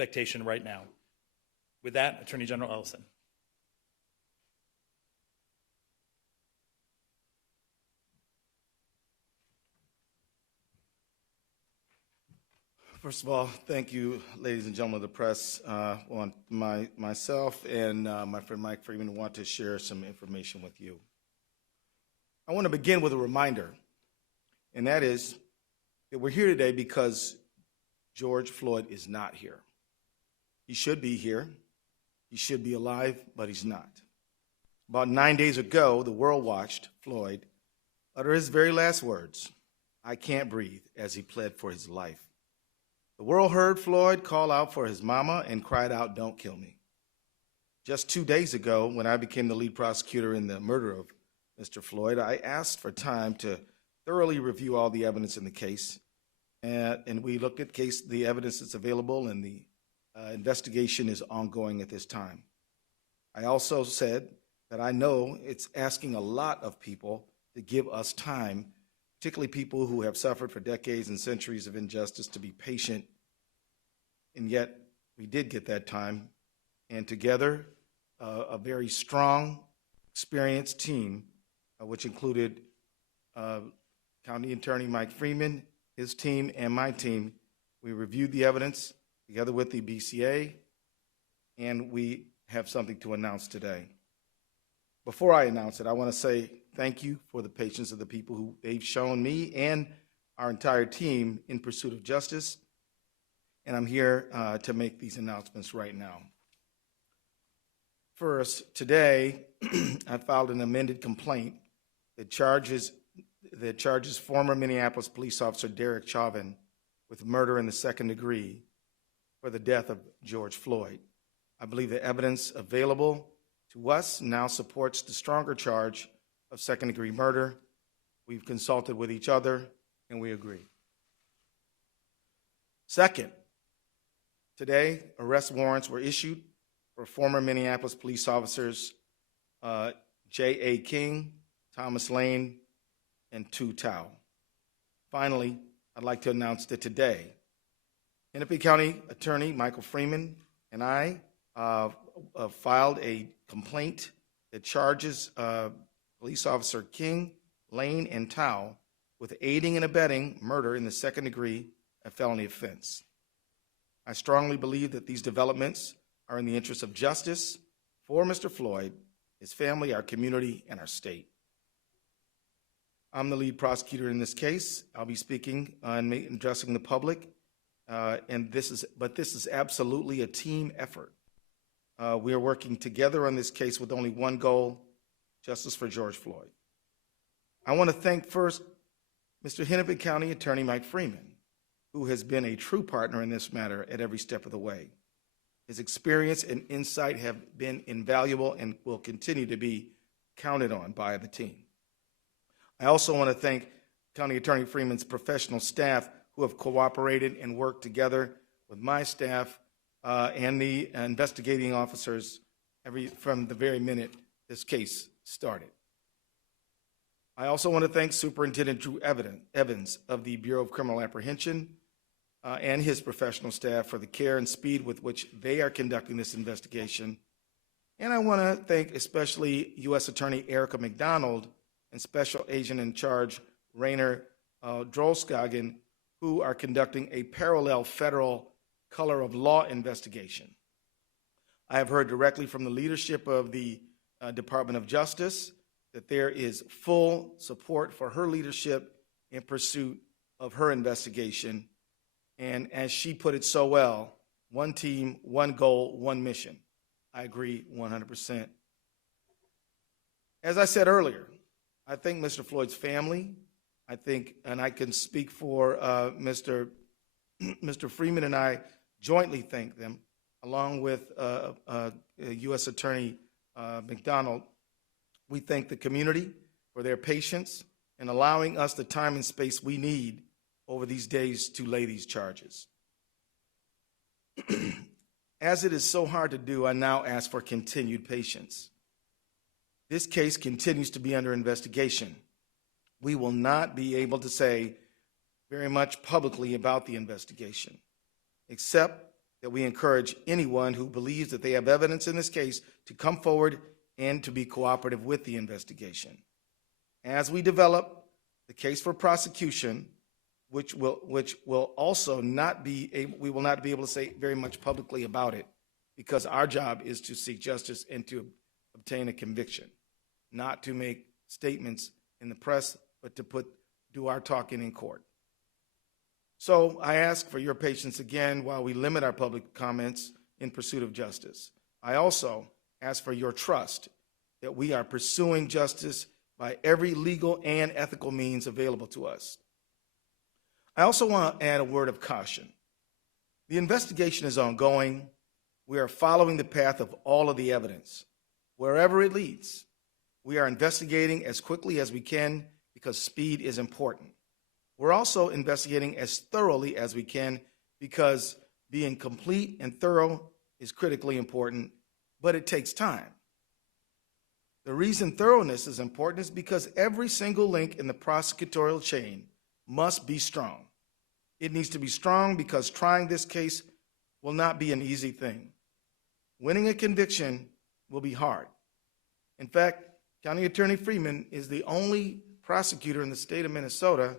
expectation right now. With that, Attorney General Ellison. First of all, thank you, ladies and gentlemen of the press. Myself and my friend Mike Freeman want to share some information with you. I want to begin with a reminder, and that is that we're here today because George Floyd is not here. He should be here. He should be alive, but he's not. About 9 days ago, the world watched Floyd utter his very last words, "I can't breathe," as he pled for his life. The world heard Floyd call out for his mama and cried out, "Don't kill me." Just 2 days ago, when I became the lead prosecutor in the murder of Mr. Floyd, I asked for time to thoroughly review all the evidence in the case. And we looked at the evidence that's available, and the investigation is ongoing at this time. I also said that I know it's asking a lot of people to give us time, particularly people who have suffered for decades and centuries of injustice, to be patient. And yet, we did get that time. And together, a very strong, experienced team, which included County Attorney Mike Freeman, his team, and my team, we reviewed the evidence together with the BCA, and we have something to announce today. Before I announce it, I want to say thank you for the patience of the people who they've shown me and our entire team in pursuit of justice, and I'm here to make these announcements right now. First, today, I filed an amended complaint that charges former Minneapolis police officer Derek Chauvin with murder in the second degree for the death of George Floyd. I believe the evidence available to us now supports the stronger charge of second-degree murder. We've consulted with each other, and we agree. Second, today, arrest warrants were issued for former Minneapolis police officers J.A. King, Thomas Lane, and Tu Tao. Finally, I'd like to announce that today, Hennepin County Attorney Michael Freeman and I filed a complaint that charges police officer King, Lane, and Tao with aiding and abetting murder in the second degree, a felony offense. I strongly believe that these developments are in the interest of justice for Mr. Floyd, his family, our community, and our state. I'm the lead prosecutor in this case. I'll be speaking and addressing the public, but this is absolutely a team effort. We are working together on this case with only one goal: justice for George Floyd. I want to thank first Mr. Hennepin County Attorney Mike Freeman, who has been a true partner in this matter at every step of the way. His experience and insight have been invaluable and will continue to be counted on by the team. I also want to thank County Attorney Freeman's professional staff who have cooperated and worked together with my staff and the investigating officers from the very minute this case started. I also want to thank Superintendent Drew Evans of the Bureau of Criminal Apprehension and his professional staff for the care and speed with which they are conducting this investigation. And I want to thank especially U.S. Attorney Erica McDonald and Special Agent in Charge Rainer Drolskagen, who are conducting a parallel federal color of law investigation. I have heard directly from the leadership of the Department of Justice that there is full support for her leadership in pursuit of her investigation. And as she put it so well, one team, one goal, one mission. I agree 100%. As I said earlier, I thank Mr. Floyd's family. I think, and I can speak for Mr. Freeman and I jointly thank them, along with U.S. Attorney McDonald. We thank the community for their patience in allowing us the time and space we need over these days to lay these charges. As it is so hard to do, I now ask for continued patience. This case continues to be under investigation. We will not be able to say very much publicly about the investigation, except that we encourage anyone who believes that they have evidence in this case to come forward and to be cooperative with the investigation. As we develop the case for prosecution, which will also not be we will not be able to say very much publicly about it, because our job is to seek justice and to obtain a conviction, not to make statements in the press, but to do our talking in court. So I ask for your patience again while we limit our public comments in pursuit of justice. I also ask for your trust that we are pursuing justice by every legal and ethical means available to us. I also want to add a word of caution. The investigation is ongoing. We are following the path of all of the evidence. Wherever it leads, we are investigating as quickly as we can because speed is important. We're also investigating as thoroughly as we can because being complete and thorough is critically important, but it takes time. The reason thoroughness is important is because every single link in the prosecutorial chain must be strong. It needs to be strong because trying this case will not be an easy thing. Winning a conviction will be hard. In fact, County Attorney Freeman is the only prosecutor in the state of Minnesota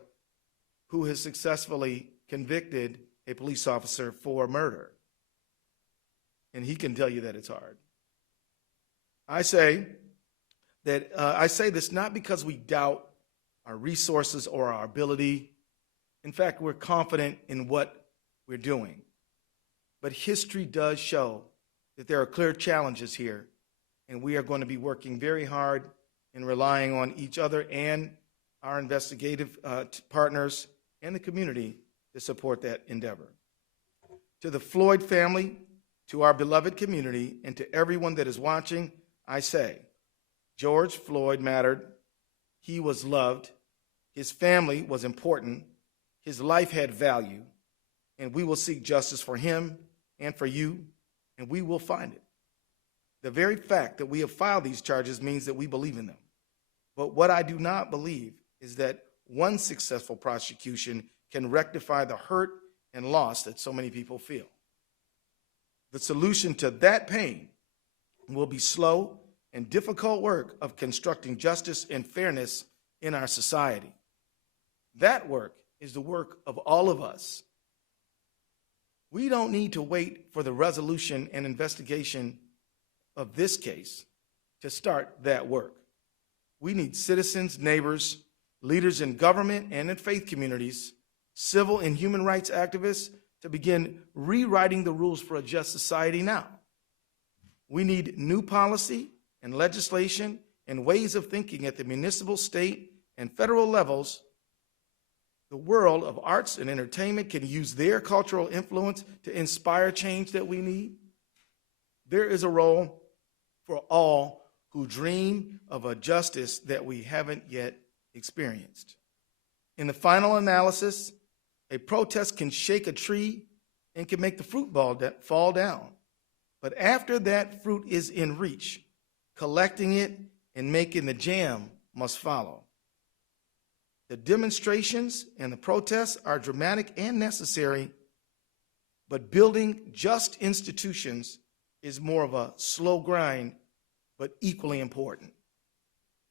who has successfully convicted a police officer for murder. And he can tell you that it's hard. I say this not because we doubt our resources or our ability. In fact, we're confident in what we're doing. But history does show that there are clear challenges here, and we are going to be working very hard and relying on each other and our investigative partners and the community to support that endeavor. To the Floyd family, to our beloved community, and to everyone that is watching, I say, George Floyd mattered. He was loved. His family was important. His life had value, and we will seek justice for him and for you, and we will find it. The very fact that we have filed these charges means that we believe in them. But what I do not believe is that one successful prosecution can rectify the hurt and loss that so many people feel. The solution to that pain will be slow and difficult work of constructing justice and fairness in our society. That work is the work of all of us. We don't need to wait for the resolution and investigation of this case to start that work. We need citizens, neighbors, leaders in government and in faith communities, civil and human rights activists to begin rewriting the rules for a just society now. We need new policy and legislation and ways of thinking at the municipal, state, and federal levels. The world of arts and entertainment can use their cultural influence to inspire change that we need. There is a role for all who dream of a justice that we haven't yet experienced. In the final analysis, a protest can shake a tree and can make the fruit fall down. But after that fruit is in reach, collecting it and making the jam must follow. The demonstrations and the protests are dramatic and necessary, but building just institutions is more of a slow grind, but equally important.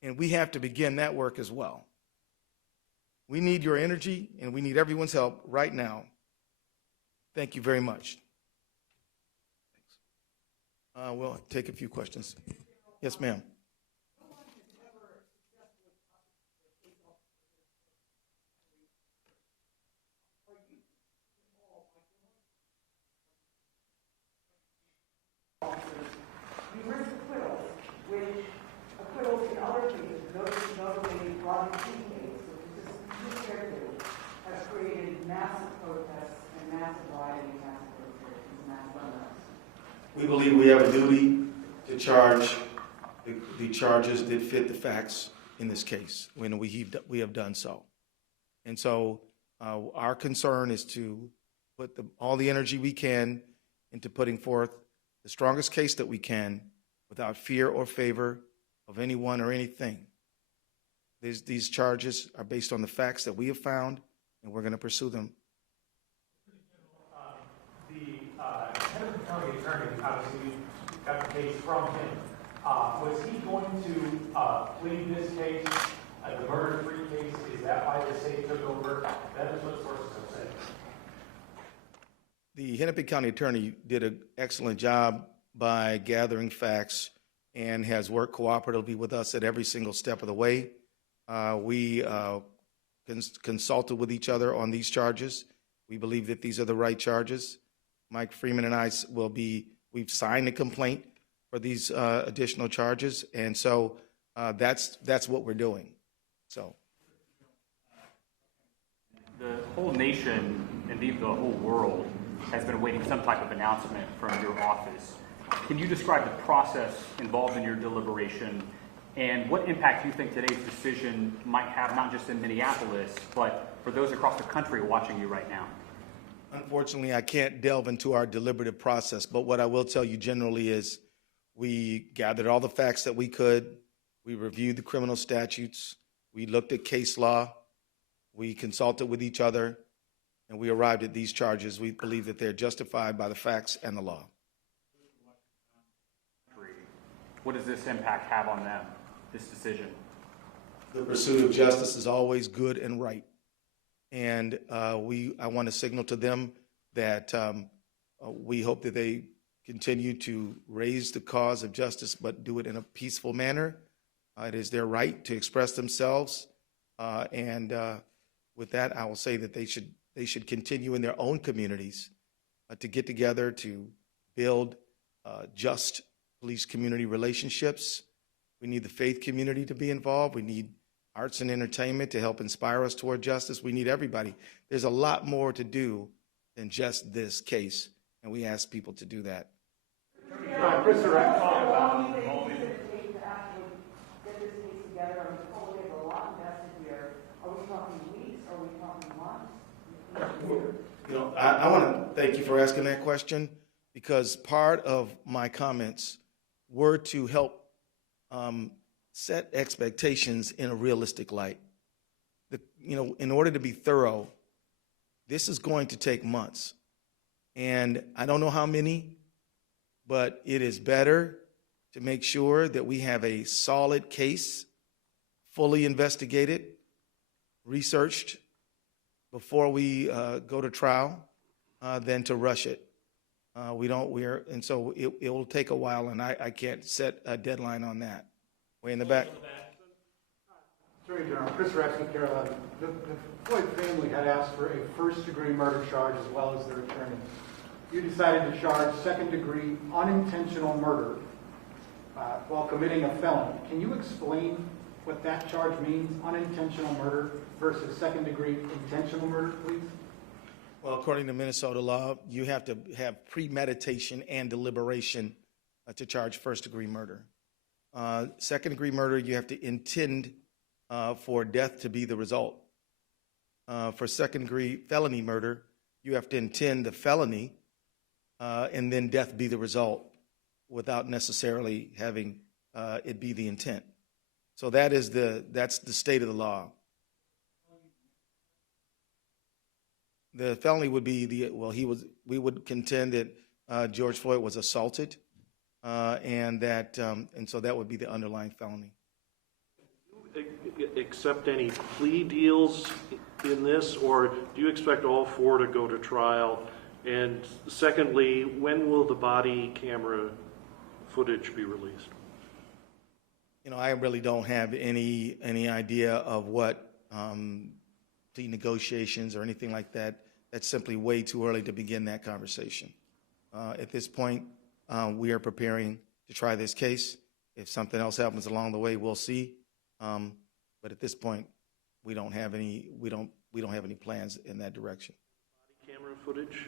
And we have to begin that work as well. We need your energy, and we need everyone's help right now. Thank you very much. We'll take a few questions. Yes, ma'am. Numerous acquittals, which acquittals in other cases, notably Rodney King case, which is just have created massive protests and massive rioting, massive demonstrations, massive unrest. We believe we have a duty to charge the charges that fit the facts in this case when we have done so. And so our concern is to put all the energy we can into putting forth the strongest case that we can without fear or favor of anyone or anything. These charges are based on the facts that we have found, and we're going to pursue them. The county attorney, obviously you got the case from him. Was he going to plead this case as a murder-free case? Is that why the state took over? That is what sources have said. The Hennepin County Attorney did an excellent job by gathering facts and has worked cooperatively with us at every single step of the way. We consulted with each other on these charges. We believe that these are the right charges. Mike Freeman and I we've signed a complaint for these additional charges, and so that's what we're doing. So the whole nation, indeed the whole world, has been awaiting some type of announcement from your office. Can you describe the process involved in your deliberation and what impact you think today's decision might have, not just in Minneapolis, but for those across the country watching you right now? unfortunately, I can't delve into our deliberative process, but what I will tell you generally is we gathered all the facts that we could. We reviewed the criminal statutes. We looked at case law. We consulted with each other, and we arrived at these charges. We believe that they're justified by the facts and the law. What does this impact have on them, this decision? The pursuit of justice is always good and right. And I want to signal to them that we hope that they continue to raise the cause of justice, but do it in a peaceful manner. It is their right to express themselves. And with that, I will say that they should continue in their own communities to get together to build just police community relationships. We need the faith community to be involved. We need arts and entertainment to help inspire us toward justice. We need everybody. There's a lot more to do than just this case, and we ask people to do that. Chris, how long do you think it's going to take to actually get this case together? I mean, there's a lot invested here. Are we talking weeks? Are we talking months? You know, I want to thank you for asking that question, because part of my comments were to help set expectations in a realistic light. In order to be thorough, this is going to take months. And I don't know how many, but it is better to make sure that we have a solid case, fully investigated, researched before we go to trial, than to rush it. And so it will take a while, and I can't set a deadline on that. Way in the back. Attorney General, Chris Rex with Carolina. The Floyd family had asked for a first-degree murder charge as well as their attorney. You decided to charge second-degree unintentional murder while committing a felony. Can you explain what that charge means, unintentional murder versus second-degree intentional murder, please? Well, according to Minnesota law, you have to have premeditation and deliberation to charge first-degree murder. Second-degree murder, you have to intend for death to be the result. For second-degree felony murder, you have to intend the felony and then death be the result without necessarily having it be the intent. So that's the state of the law. The felony would be we would contend that George Floyd was assaulted, and so that would be the underlying felony. Do you accept any plea deals in this, or do you expect all four to go to trial? And secondly, when will the body camera footage be released? I really don't have any idea of what plea negotiations or anything like that. That's simply way too early to begin that conversation. At this point, we are preparing to try this case. If something else happens along the way, we'll see. But at this point, we don't have any plans in that direction. Body camera footage?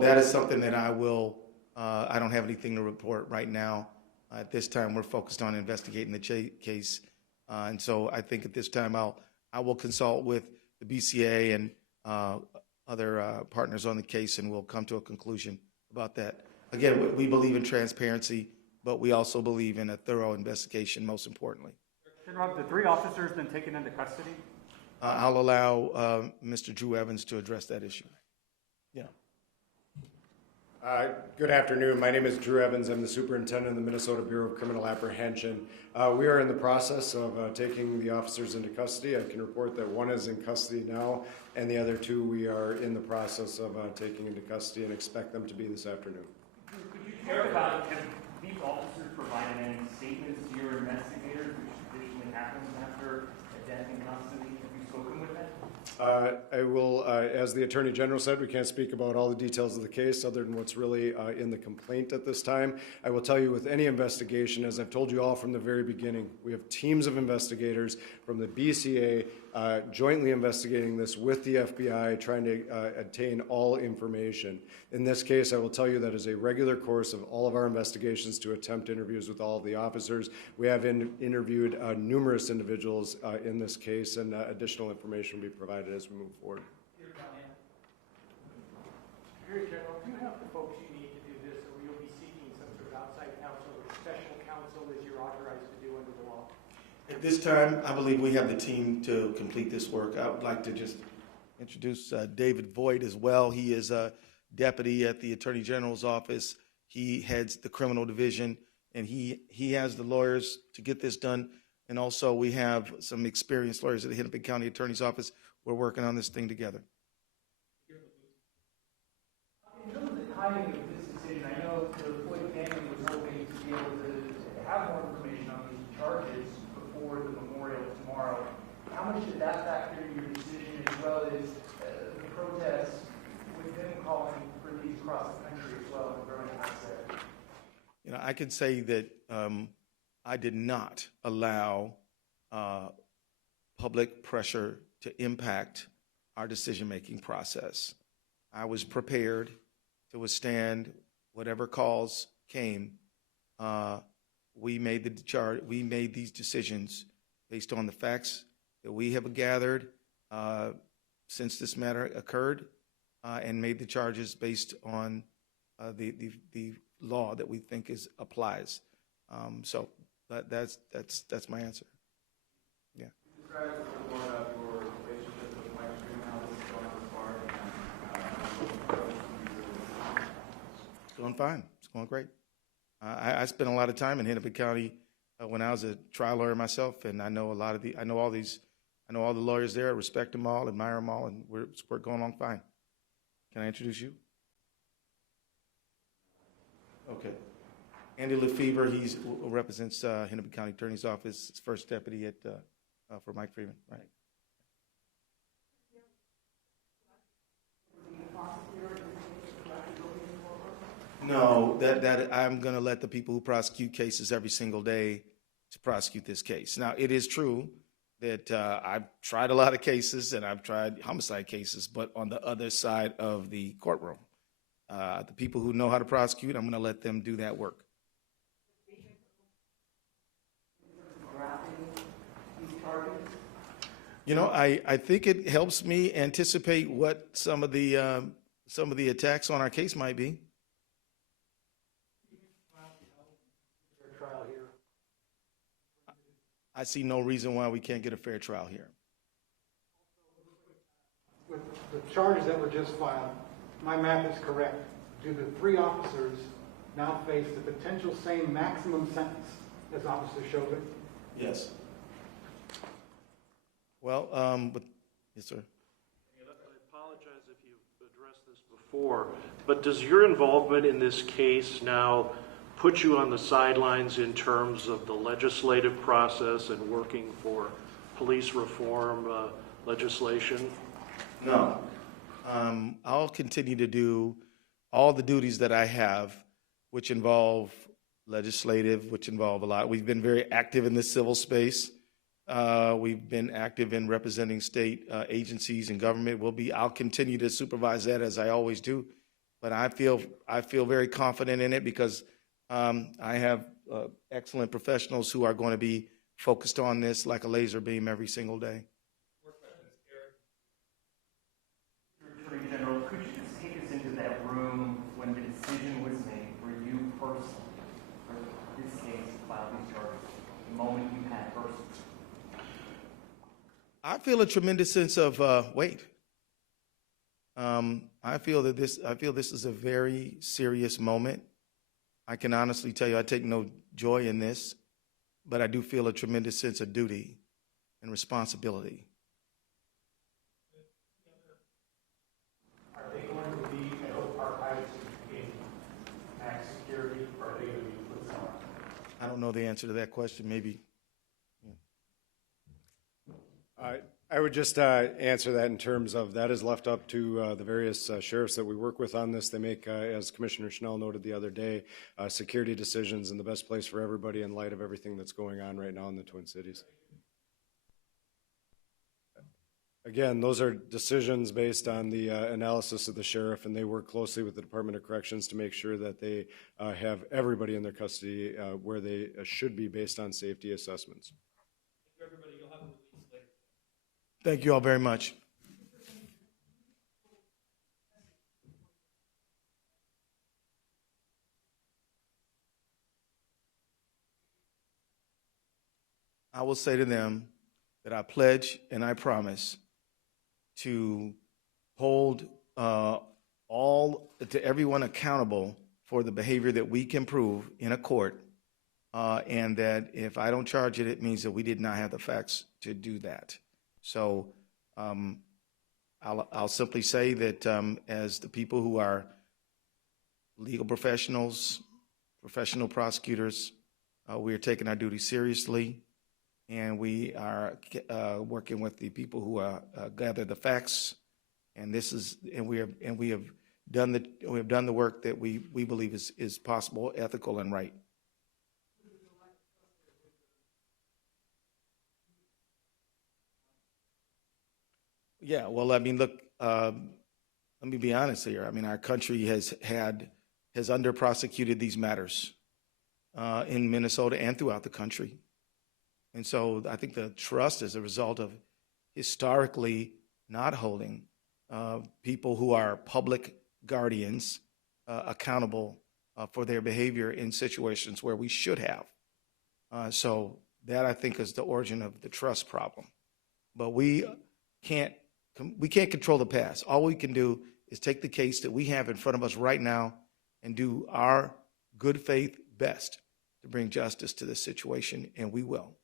That is something that I don't have anything to report right now. At this time, we're focused on investigating the case. And so I think at this time, I will consult with the BCA and other partners on the case, and we'll come to a conclusion about that. Again, we believe in transparency, but we also believe in a thorough investigation, most importantly. General, have the three officers been taken into custody? I'll allow Mr. Drew Evans to address that issue. Yeah. Good afternoon. My name is Drew Evans. I'm the superintendent of the Minnesota Bureau of Criminal Apprehension. We are in the process of taking the officers into custody. I can report that one is in custody now, and the other two we are in the process of taking into custody and expect them to be this afternoon. Could you share about, have these officers provided any statements to your investigators, which traditionally happens after a death in custody? Have you spoken with them? I will, as the Attorney General said, we can't speak about all the details of the case other than what's really in the complaint at this time. I will tell you with any investigation, as I've told you all from the very beginning, we have teams of investigators from the BCA jointly investigating this with the FBI, trying to obtain all information. In this case, I will tell you that is a regular course of all of our investigations to attempt interviews with all of the officers. We have interviewed numerous individuals in this case, and additional information will be provided as we move forward. Superior General, do you have the folks you need to do this, or will you be seeking some sort of outside counsel or special counsel as you're authorized to do under the law? At this time, I believe we have the team to complete this work. I would like to just introduce David Voigt as well. He is a deputy at the Attorney General's office. He heads the criminal division, and he has the lawyers to get this done. And also, we have some experienced lawyers at the Hennepin County Attorney's Office. We're working on this thing together. In terms of the timing of this decision, I know the Floyd family was hoping to be able to have more information on these charges before the memorial tomorrow. How much did that factor in your decision, as well as the protests with them calling for these across the country as well and growing access? You know, I can say that I did not allow public pressure to impact our decision-making process. I was prepared to withstand whatever calls came. We made these decisions based on the facts that we have gathered since this matter occurred, and made the charges based on the law that we think applies. So that's my answer. Yeah. It's going fine. It's going great. I spent a lot of time in Hennepin County when I was a trial lawyer myself, and I know all the lawyers there. I respect them all, admire them all, and we're going along fine. Can I introduce you? Okay. Andy Lefebvre, he represents Hennepin County Attorney's Office, his first deputy for Mike Freeman, right? No, that I'm going to let the people who prosecute cases every single day to prosecute this case. Now, it is true that I've tried a lot of cases, and I've tried homicide cases, but on the other side of the courtroom. The people who know how to prosecute, I'm going to let them do that work. You know, I think it helps me anticipate what some of the attacks on our case might be. I see no reason why we can't get a fair trial here. With the charges that were just filed, my math is correct. Do the three officers now face the potential same maximum sentence as Officer Chauvin? Yes. Well, yes, sir. I apologize if you've addressed this before, but does your involvement in this case now put you on the sidelines in terms of the legislative process and working for police reform legislation? No. I'll continue to do all the duties that I have, which involve legislative, which involve a lot. We've been very active in the civil space. We've been active in representing state agencies and government. I'll continue to supervise that as I always do. But I feel very confident in it because I have excellent professionals who are going to be focused on this like a laser beam every single day. Attorney General, could you just take us into that room when the decision was made for you personally, for this case, to file these charges, the moment you had personally? I feel a tremendous sense of weight. I feel this is a very serious moment. I can honestly tell you I take no joy in this, but I do feel a tremendous sense of duty and responsibility. Are they going to be at Oak Park Heights in max security, or are they going to be put somewhere? I don't know the answer to that question. Maybe. I would just answer that in terms of that is left up to the various sheriffs that we work with on this. They make, as Commissioner Schnell noted the other day, security decisions in the best place for everybody in light of everything that's going on right now in the Twin Cities. Again, those are decisions based on the analysis of the sheriff, and they work closely with the Department of Corrections to make sure that they have everybody in their custody where they should be based on safety assessments. Thank you all very much. I will say to them that I pledge and I promise to hold everyone accountable for the behavior that we can prove in a court, and that if I don't charge it, it means that we did not have the facts to do that. So I'll simply say that as the people who are legal professionals, professional prosecutors, we are taking our duty seriously, and we are working with the people who gather the facts, and we have done the work that we believe is possible, ethical, and right. Yeah, well, I mean, look, let me be honest here. I mean, our country has under-prosecuted these matters in Minnesota and throughout the country. And so I think the trust is a result of historically not holding people who are public guardians accountable for their behavior in situations where we should have. So that, I think, is the origin of the trust problem. But we can't control the past. All we can do is take the case that we have in front of us right now and do our good faith best to bring justice to this situation, and we will.